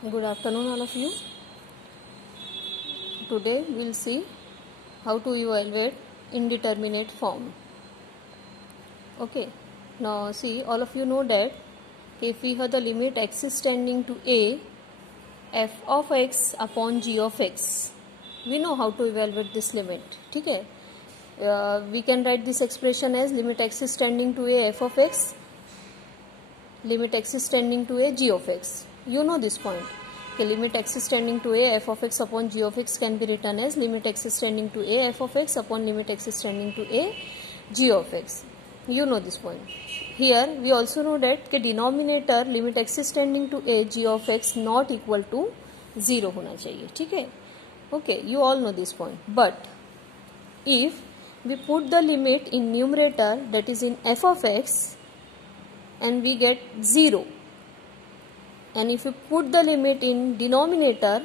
Good afternoon, all of you. Today we will see how to evaluate indeterminate form. Okay, now see, all of you know that if we have the limit x is tending to a, f of x upon g of x, we know how to evaluate this limit. Okay, we can write this expression as limit x is tending to a f of x, limit x is tending to a g of x. You know this point. Okay, limit x is tending to a f of x upon g of x can be written as limit x is tending to a f of x upon limit x is tending to a g of x. You know this point. Here we also know that the denominator limit x is tending to a g of x not equal to 0 होना चाहिए. ठीक है? Okay, you all know this point. But if we put the limit in numerator, that is in f of x, and we get 0, and if we put the limit in denominator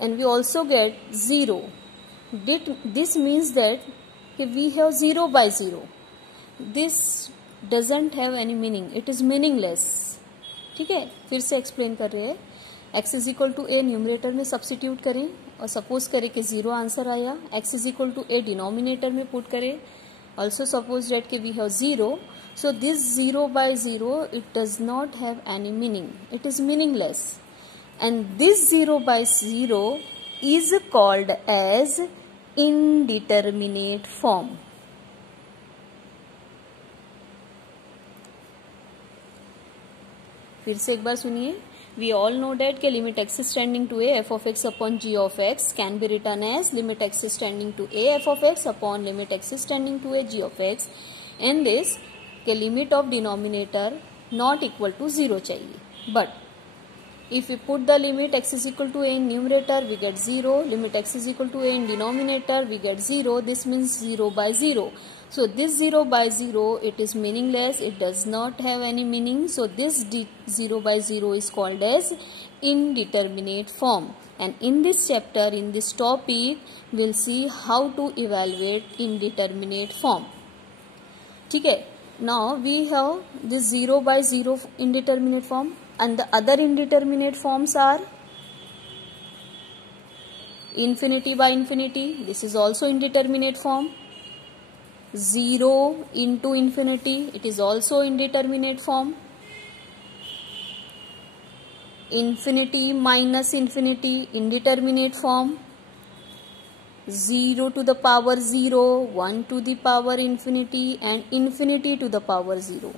and we also get 0, this means that we have 0 by 0. This doesn't have any meaning, it is meaningless. ठीक है, फिर से explain कर रहे हैं. x is equal to a numerator में substitute करें और सपोज करें कि 0 आंसर आया. x is equal to a denominator में पुट करें. Also suppose that we have 0. So this 0 by 0, it does not have any meaning. It is meaningless. And this 0 by 0 is called as indeterminate form. फिर से एक बार सुनिए. We all know that के limit x is tending to a f of x upon g of x can be written as limit x is tending to a f of x upon limit x is tending to a g of x. In this के limit of denominator not equal to 0 चाहिए. But if we put the limit x is equal to a in numerator, we get 0. Limit x is equal to a in denominator, we get 0. This means 0 by 0. So this 0 by 0, it is meaningless. It does not have any meaning. So this 0 by 0 is called as indeterminate form. And in this chapter, in this topic, we'll see how to evaluate indeterminate form. Okay. Now we have this 0 by 0 indeterminate form. And the other indeterminate forms are infinity by infinity. This is also indeterminate form. 0 into infinity, it is also indeterminate form. Infinity minus infinity, indeterminate form. 0 to the power 0, 1 to the power infinity, and infinity to the power 0.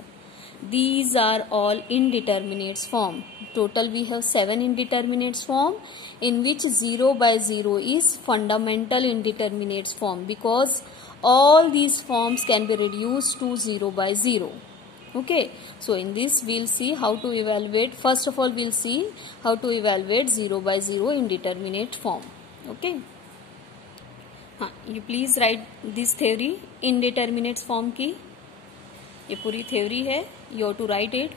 These are all indeterminates form. Total we have 7 indeterminates form, in which 0 by 0 is fundamental indeterminates form, because all these forms can be reduced to 0 by 0. Okay, so in this we'll see how to evaluate. First of all, we'll see how to evaluate 0 by 0 indeterminate form. Okay, you please write this theory indeterminate form की. ये पूरी theory है. You have to write it.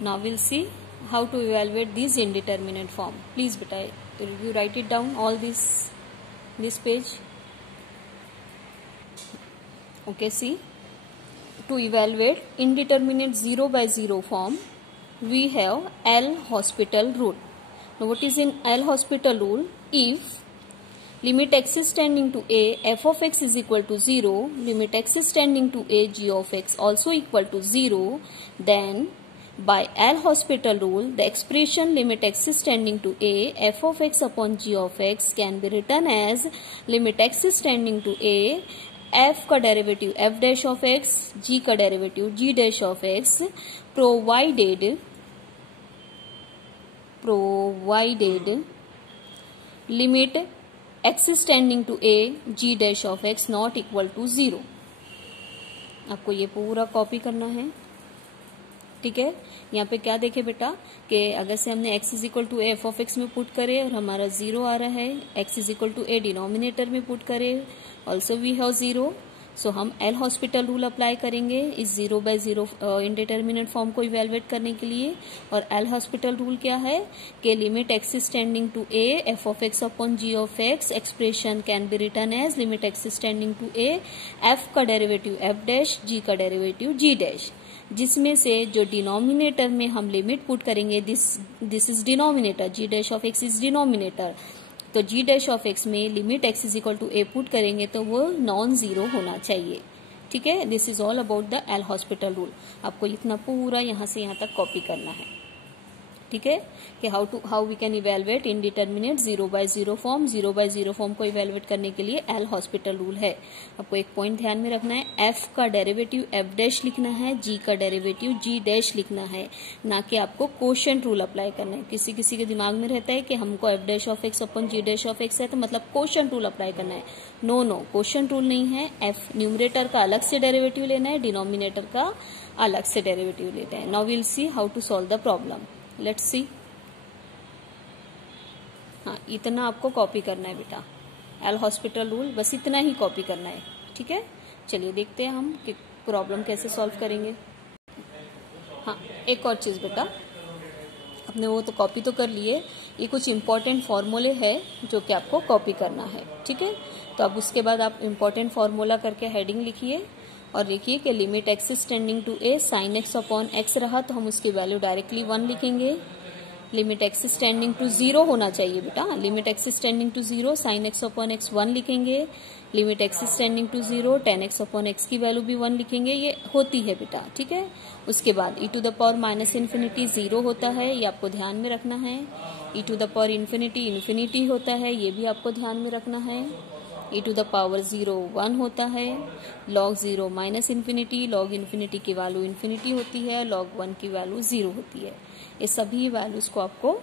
Now we'll see how to evaluate this indeterminate form. Please beta, you write it down, all this page. Okay, see, to evaluate indeterminate 0 by 0 form, we have L'Hospital rule. Now what is in L'Hospital rule? If limit x is tending to a, f of x is equal to 0, limit x is tending to a, g of x also equal to 0, then by L'Hospital rule, the expression limit x is tending to a, f of x upon g of x can be written as limit x is tending to a, f का derivative f dash of x, g का derivative g dash of x, provided limit x is tending to a, g dash of x not equal to 0. आपको ये पूरा copy करना है. ठीक है, यहाँ पे क्या देखे बेटा कि अगर से हमने x is equal to F of X में पुट करे और हमारा 0 आ रहा है, x is equal to a denominator में पुट करे, ऑल्सो वी हैव 0. सो हम L'Hospital रूल अप्लाई करेंगे इस 0 by 0 इंडिटरमिनेट फॉर्म को इवेलुएट करने के लिए. और L'Hospital रूल क्या है कि limit x is tending to a, f of x upon g of x, expression can be written as limit x is tending to a, f का डेरिवेटिव f डैश, g का डेरिवेटिव g डैश. जिसमें से जो denominator में हम limit put करेंगे, this is denominator, G dash of X is denominator, तो G dash of X में limit x is equal to A put करेंगे तो वो नॉन जीरो होना चाहिए। ठीक है, this is all about the L'Hospital rule. आपको इतना पूरा यहाँ से यहाँ तक कॉपी करना है। ठीक है, कि how we can evaluate indeterminate 0/0 form. 0/0 form को इवेलुएट करने के लिए एल हॉस्पिटल रूल है। आपको एक पॉइंट ध्यान में रखना है, एफ का डेरिवेटिव एफ डैश लिखना है, जी का डेरिवेटिव जी डैश लिखना है, ना कि आपको क्वोशिएंट रूल अप्लाई करना है। किसी किसी के दिमाग में रहता है कि हमको F dash of X upon G dash of X है तो मतलब क्वोशिएंट रूल अप्लाई करना है। नो, क्वोशिएंट रूल नहीं है। एफ न्यूमरेटर का अलग से डेरिवेटिव लेना है, डिनोमिनेटर का अलग से डेरिवेटिव लेना है। Now will see how to solve the problem. Let's see. हाँ, इतना आपको कॉपी करना है बेटा, एल हॉस्पिटल रूल बस इतना ही कॉपी करना है। ठीक है, चलिए देखते हैं हम कि प्रॉब्लम कैसे सॉल्व करेंगे। हाँ, एक और चीज बेटा, आपने वो तो कॉपी तो कर लिए, ये कुछ इंपॉर्टेंट फॉर्मूले है जो कि आपको कॉपी करना है। ठीक है, तो अब उसके बाद आप इंपॉर्टेंट फॉर्मूला करके हेडिंग लिखिए और लिखिए कि limit x is tending to A sine X upon X रहा तो हम उसकी वैल्यू डायरेक्टली 1 लिखेंगे। Limit x is tending to 0 होना चाहिए बेटा, limit x is tending to 0 sine X upon X 1 लिखेंगे। Limit x is tending to 0 tan X upon X की वैल्यू भी 1 लिखेंगे, ये होती है बेटा। ठीक है, उसके बाद e to the power minus infinity 0 होता है, ये आपको ध्यान में रखना है। e to the power infinity infinity होता है, ये भी आपको ध्यान में रखना है। e टू द पावर 0 1 होता है। log 0 minus infinity, log infinity की वैल्यू इन्फिनिटी होती है, log 1 की वैल्यू 0 होती है। ये सभी वैल्यूज को आपको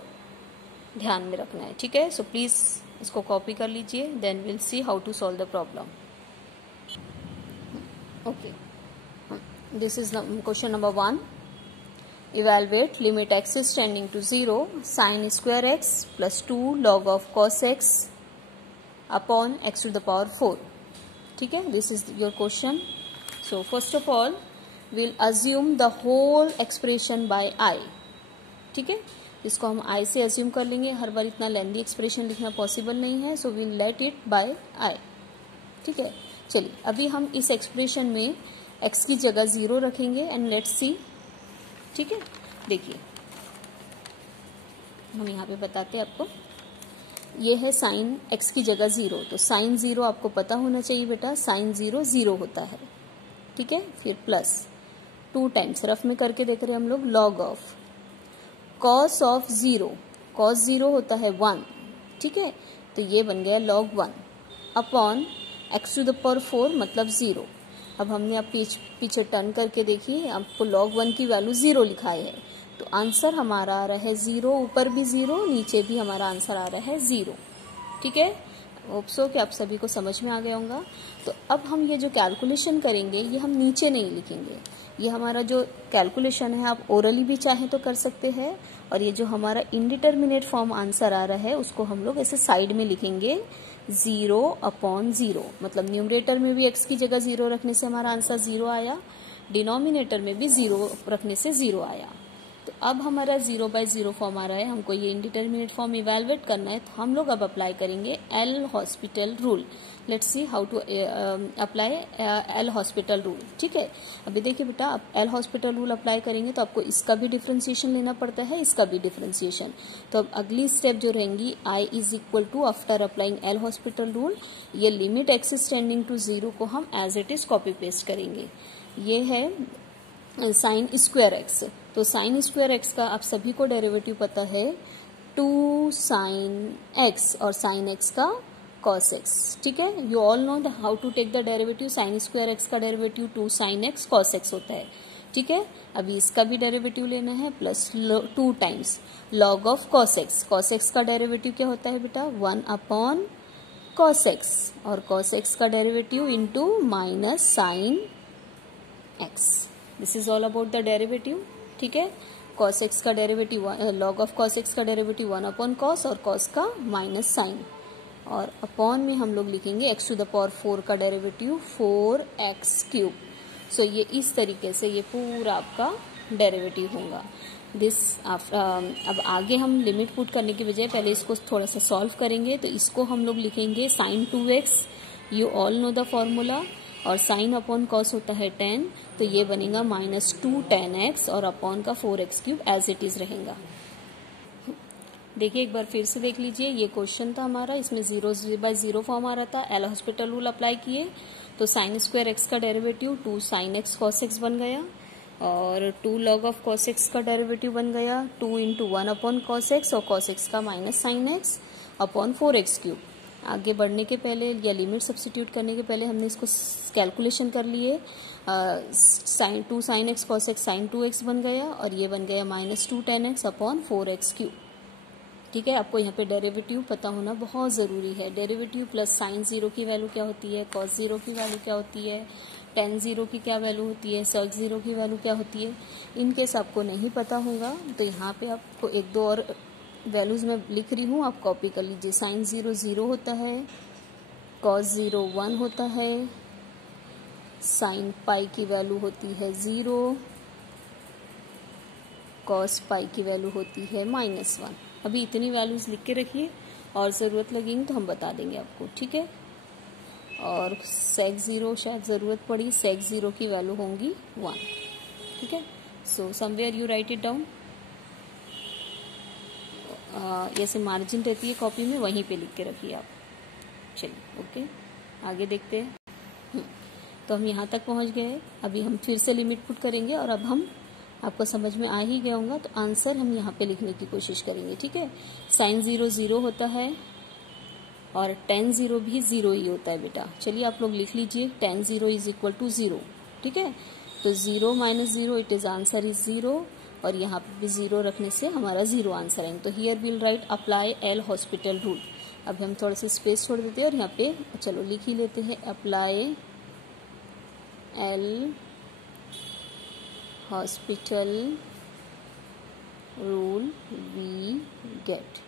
ध्यान में रखना है। ठीक है, सो प्लीज इसको कॉपी कर लीजिए, then we'll see how to solve the problem. Okay, this is question number 1। Evaluate limit x is tending to 0 sine square x plus 2 log of cos x upon x to the power 4। ठीक है, this is your question. So first of all we'll assume the whole expression by I. ठीक है, इसको हम आई से assume कर लेंगे, हर बार इतना लेंथी एक्सप्रेशन लिखना पॉसिबल नहीं है, so we'll let it by I. ठीक है, चलिए अभी हम इस एक्सप्रेशन में एक्स की जगह 0 रखेंगे एंड लेट्स सी। ठीक है, देखिए हम यहाँ पे बताते हैं आपको, ये है साइन एक्स की जगह 0, तो साइन 0 आपको पता होना चाहिए बेटा, साइन 0 0 होता है। ठीक है, फिर प्लस 2 टाइम्स रफ में करके देख रहे हैं हम लोग, log of cos of 0, cos 0 होता है 1। ठीक है, तो ये बन गया log 1 upon x to the power 4 मतलब 0। अब हमने आप पीछे टर्न करके देखिए, आपको log 1 की वैल्यू 0 लिखाई है, तो आंसर हमारा आ रहा है 0, ऊपर भी 0 नीचे भी हमारा आंसर आ रहा है 0। ठीक है, होप्सो कि आप सभी को समझ में आ गया होगा। तो अब हम ये जो कैलकुलेशन करेंगे ये हम नीचे नहीं लिखेंगे, ये हमारा जो कैलकुलेशन है आप ओरली भी चाहें तो कर सकते हैं, और ये जो हमारा इनडिटर्मिनेट फॉर्म आंसर आ रहा है उसको हम लोग ऐसे साइड में लिखेंगे 0/0। मतलब न्यूमरेटर में भी x की जगह 0 रखने से हमारा आंसर 0 आया, डिनोमिनेटर में भी 0 रखने से 0 आया। तो अब हमारा 0/0 फॉर्म आ रहा है, हमको ये इनडिटर्मिनेट फॉर्म इवेलुएट करना है, तो हम लोग अब अप्लाई करेंगे L'Hospital rule. Let's see how to apply L'Hospital rule. ठीक है, अभी देखिए बेटा, आप एल हॉस्पिटल रूल अप्लाई करेंगे तो आपको इसका भी डिफरेंशिएशन लेना पड़ता है, इसका भी डिफरेंशिएशन। तो अब अगली स्टेप जो रहेंगी, I is equal to after applying L'Hospital rule, ये limit x is tending to 0 को हम as it is copy paste करेंगे। ये है साइन स्क्वायर एक्स, तो साइन स्क्वायर एक्स का आप सभी को डेरिवेटिव पता है 2 साइन एक्स और साइन एक्स का कॉस एक्स। ठीक है, you all know how to take the derivative, sine square x का derivative 2 sine x cos x होता है। ठीक है, अभी इसका भी डेरिवेटिव लेना है, plus 2 times log of cos x. Cos x का डेरिवेटिव क्या होता है बेटा, 1 अपॉन कॉस एक्स, और कॉस एक्स का derivative into minus sine x. This is all about the derivative. ठीक है, कॉस एक्स का derivative log of cos x का डेरिवेटिव 1 अपॉन कॉस और कॉस का माइनस साइन, और अपॉन में हम लोग लिखेंगे एक्स टू द पावर 4 का डेरिवेटिव 4x³। सो ये इस तरीके से ये पूरा आपका डेरिवेटिव होगा। दिस अब आगे हम लिमिट पुट करने की बजाय पहले इसको थोड़ा सा सॉल्व करेंगे, तो इसको हम लोग लिखेंगे sine 2x। You all know the formula, और साइन अपॉन कॉस होता है 10, तो ये बनेगा -2 10x और अपॉन का 4x³ एज इट इज रहेगा। देखिए एक बार फिर से देख लीजिए, ये क्वेश्चन था हमारा, इसमें 0/0 फॉर्म आ रहा था। एल हॉस्पिटल रूल अप्लाई किए तो sin स्क्वायर x का derivative 2 sin x cos x बन गया, और 2 log ऑफ cos x का डेरिवेटिव बन गया 2 × 1 अपॉन cos x, और cos x का minus sin x upon 4x³। आगे बढ़ने के पहले या लिमिट सब्स्टिट्यूट करने के पहले हमने इसको कैलकुलेशन कर लिए। Two sine X cos x sin 2x बन गया, और ये बन गया -2 10x अपॉन 4x³। ठीक है, आपको यहाँ पे डेरिवेटिव पता होना बहुत ज़रूरी है। डेरिवेटिव प्लस साइन 0 की वैल्यू क्या होती है, cos 0 की वैल्यू क्या होती है, tan 0 की क्या वैल्यू होती है, sec 0 की वैल्यू क्या होती है। इनकेस आपको नहीं पता होगा तो यहाँ पे आपको 1-2 और वैल्यूज़ मैं लिख रही हूँ, आप कॉपी कर लीजिए। साइन 0 0 होता है, cos 0 1 होता है, साइन पाई की वैल्यू होती है 0, cos पाई की वैल्यू होती है -1। अभी इतनी वैल्यूज लिख के रखिए, और ज़रूरत लगेंगी तो हम बता देंगे आपको। ठीक है, और sec 0 शायद ज़रूरत पड़ी, sec 0 की वैल्यू होंगी 1। ठीक है, so somewhere you right it down. जैसे मार्जिन रहती है कॉपी में, वहीं पे लिख के रखिए आप। चलिए ओके, आगे देखते हैं। तो हम यहाँ तक पहुँच गए। अभी हम फिर से लिमिट पुट करेंगे, और अब हम आपको समझ में आ ही गया होगा, तो आंसर हम यहाँ पे लिखने की कोशिश करेंगे। ठीक है, साइन 0 0 होता है, और tan 0 भी 0 ही होता है बेटा। चलिए आप लोग लिख लीजिए, tan 0 = 0। ठीक है, तो 0 - 0 इट इज आंसर इज 0, और यहाँ पे भी 0 रखने से हमारा 0 आंसर आएंगे। तो here will write apply L'Hospital rule. अब हम थोड़ा सा स्पेस छोड़ देते हैं, और यहाँ पे चलो लिख ही लेते हैं, apply L'Hospital rule we get.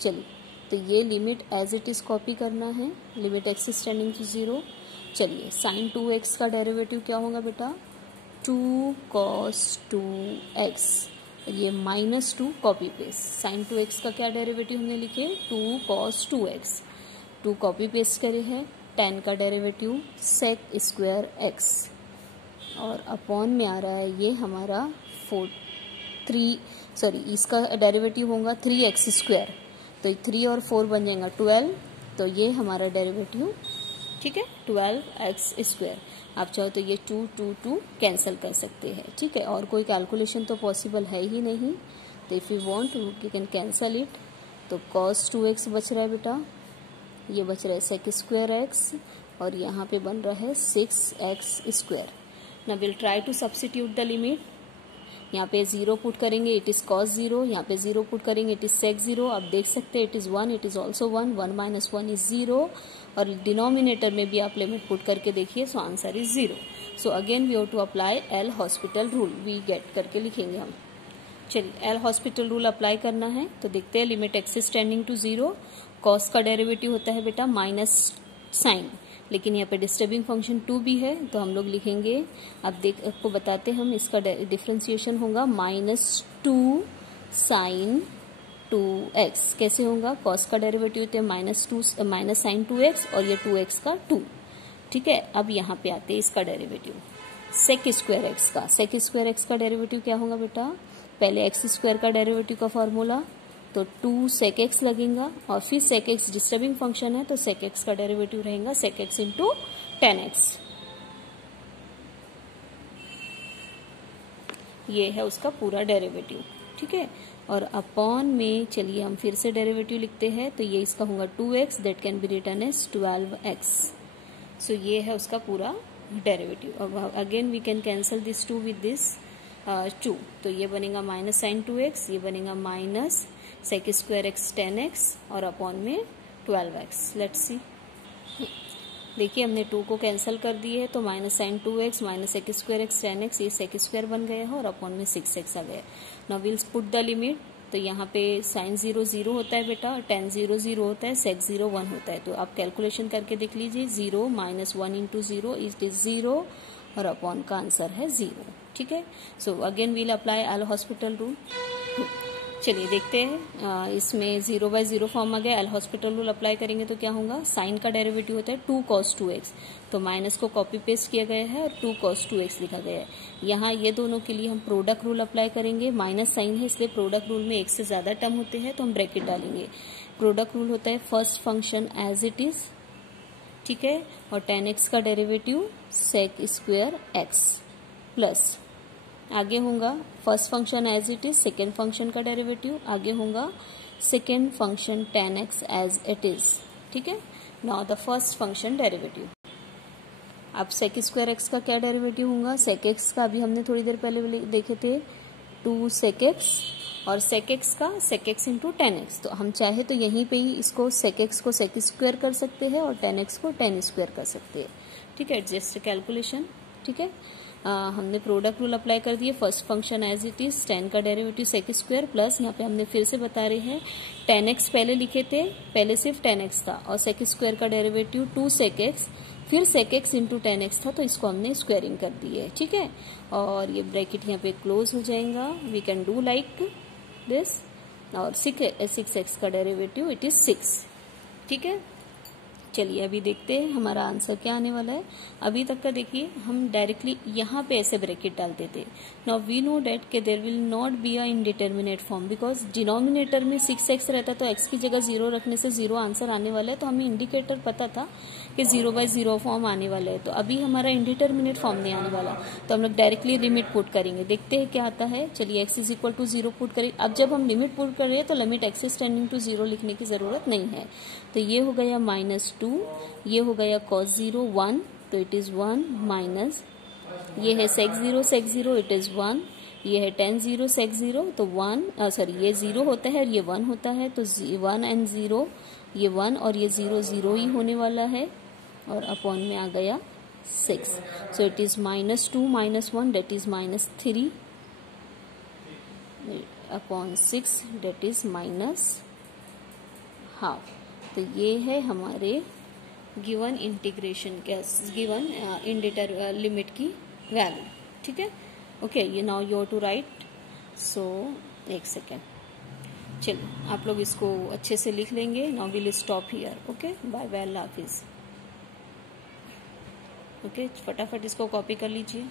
चलिए, तो ये limit as it is copy करना है, लिमिट x टेंडिंग टू 0। चलिए, साइन 2x का डेरिवेटिव क्या होगा बेटा, 2 cos 2x, ये -2 कॉपी पेस्ट। साइन 2x का क्या डेरिवेटिव हमने लिखे, 2 cos 2x, 2 कॉपी पेस्ट करे हैं। tan का डेरिवेटिव sec स्क्वायर x, और अपॉन में आ रहा है ये हमारा इसका डेरिवेटिव होगा 3x², तो 3 और 4 बन जाएगा 12, तो ये हमारा डेरिवेटिव। ठीक है, 12x²। आप चाहो तो ये 2 2 2 कैंसिल कर सकते हैं। ठीक है, और कोई कैलकुलेशन तो पॉसिबल है ही नहीं, तो if you want you can cancel it. तो cos 2x बच रहा है बेटा, ये बच रहा है sec² x, और यहाँ पे बन रहा है 6x²। Now we'll try to substitute the limit। यहाँ पे 0 पुट करेंगे, इट इज cos 0, यहाँ पे 0 पुट करेंगे, इट इज sec 0। आप देख सकते हैं it is 1, it is also 1, 1 - 1 is 0, और डिनोमिनेटर में भी आप लिमिट पुट करके देखिए, so answer is 0। So again we have to apply L'Hospital rule, we get करके लिखेंगे हम। चलिए, एल हॉस्पिटल रूल अप्लाई करना है, तो देखते हैं। Limit x tending to 0, cos का डेरिवेटिव होता है बेटा माइनस साइन, लेकिन यहाँ पे डिस्टर्बिंग फंक्शन 2 भी है, तो हम लोग लिखेंगे, अब आपको बताते हम, इसका डिफ्रेंसिएशन होगा -2 sin 2x। कैसे होगा, cos का डेरिवेटिव होता है माइनस sin 2x, और ये 2x का 2। ठीक है, अब यहाँ पे आते हैं इसका डेरिवेटिव sec² x का। sec² x का डेरिवेटिव क्या होगा बेटा, पहले x² का डेरिवेटिव का फॉर्मूला, तो 2 sec x लगेगा, और फिर sec x डिस्टर्बिंग फंक्शन है, तो sec x का डेरिवेटिव रहेगा sec x × tan x। ये है उसका पूरा डेरिवेटिव। ठीक है, और अपॉन में चलिए हम फिर से डेरिवेटिव लिखते हैं, तो ये इसका होगा 2x, that can be written as 12x। So ये है उसका पूरा डेरिवेटिव। अब again we can cancel this 2 with this 2, तो ये बनेगा -sin 2x, ये बनेगा minus sec² x tan x, और अपॉन में 12x। लेट्स सी, देखिए हमने 2 को कैंसिल कर दिए है, तो -sin 2x -sec² x tan x, ये sec² बन गया है, और अपॉन में 6x आ गया। Now will put the limit, तो यहाँ पे sin 0 0 होता है बेटा, tan 0 0 होता है, sec 0 1 होता है, तो आप कैलकुलेशन करके देख लीजिए, 0 - 1 × 0 इट इज 0, और अपॉन का आंसर है 0। ठीक है, so again we'll apply L'Hospital rule. चलिए देखते हैं, इसमें 0/0 फॉर्म आ गया। एल हॉस्पिटल रूल अप्लाई करेंगे तो क्या होगा, साइन का डेरिवेटिव होता है 2 cos 2x, तो माइनस को कॉपी पेस्ट किया गया है और 2 cos 2x लिखा गया है। यहाँ ये दोनों के लिए हम प्रोडक्ट रूल अप्लाई करेंगे, माइनस साइन है इसलिए प्रोडक्ट रूल में एक से ज्यादा टर्म होते हैं तो हम ब्रैकेट डालेंगे। प्रोडक्ट रूल होता है first function as it is, ठीक है, और tan x का derivative sec square x plus आगे होगा first function as it is, second function का डेरिवेटिव, आगे होगा second function tan x as it is, ठीक है। Now the first function derivative. अब sec स्क्वायर x का क्या डेरिवेटिव होगा, sec x का अभी हमने थोड़ी देर पहले देखे थे 2 sec x, और sec x का sec x into tan x, तो हम चाहे तो यहीं पे ही इसको sec x को sec स्क्वायर कर सकते हैं और tan x को tan स्क्वायर कर सकते हैं, ठीक है, जस्ट कैलकुलेशन, ठीक है। हमने प्रोडक्ट रूल अप्लाई कर दिए, first function as it is, tan का डेरिवेटिव sec स्क्वायर प्लस यहाँ पे हमने फिर से बता रहे हैं tan x पहले लिखे थे, पहले सिर्फ tan x था, और sec स्क्वायर का डेरिवेटिव 2 sec x, फिर sec x into tan x था, तो इसको हमने स्क्वायरिंग कर दी है, ठीक है। और ये ब्रैकेट यहाँ पे क्लोज हो जाएगा, we can do like this, और 6x का डेरिवेटिव इट इज 6, ठीक है। चलिए अभी देखते हैं हमारा आंसर क्या आने वाला है। अभी तक का देखिए हम डायरेक्टली यहाँ पे ऐसे ब्रैकेट डालते थे। नाउ वी नो डेट के there will not be a indeterminate form, because denominator में 6x रहता है तो x की जगह 0 रखने से 0 आंसर आने वाला है, तो हमें इंडिकेटर पता था कि 0/0 फॉर्म आने वाला है, तो अभी हमारा इंडिटर्मिनेट फॉर्म नहीं आने वाला, तो हम लोग डायरेक्टली लिमिट पुट करेंगे, देखते हैं क्या आता है। चलिए x is equal to 0 put करें। अब जब हम लिमिट पुट कर रहे हैं तो limit x is tending to 0 लिखने की जरूरत नहीं है, तो ये हो गया -2, ये हो गया cos 0 1, तो इट इज 1 माइनस, ये है sec 0 इट इज 1, ये है tan 0 sec 0, तो 1 सॉरी ये 0 होता है और ये 1 होता है, तो 1 एंड 0, ये 1 और ये 0 0 ही होने वाला है, और अपॉन में आ गया 6, so it is -2 - 1 that is -3 upon 6 that is -½ तो ये है हमारे गिवन इंटीग्रेशन के गिवन लिमिट की वैल्यू, ठीक है। ओके, ये now you to write, so एक सेकेंड, चलिए आप लोग इसको अच्छे से लिख लेंगे। Now will stop here, okay, bye bye, अल्लाह हाफिज। ओके, फटाफट इसको कॉपी कर लीजिए।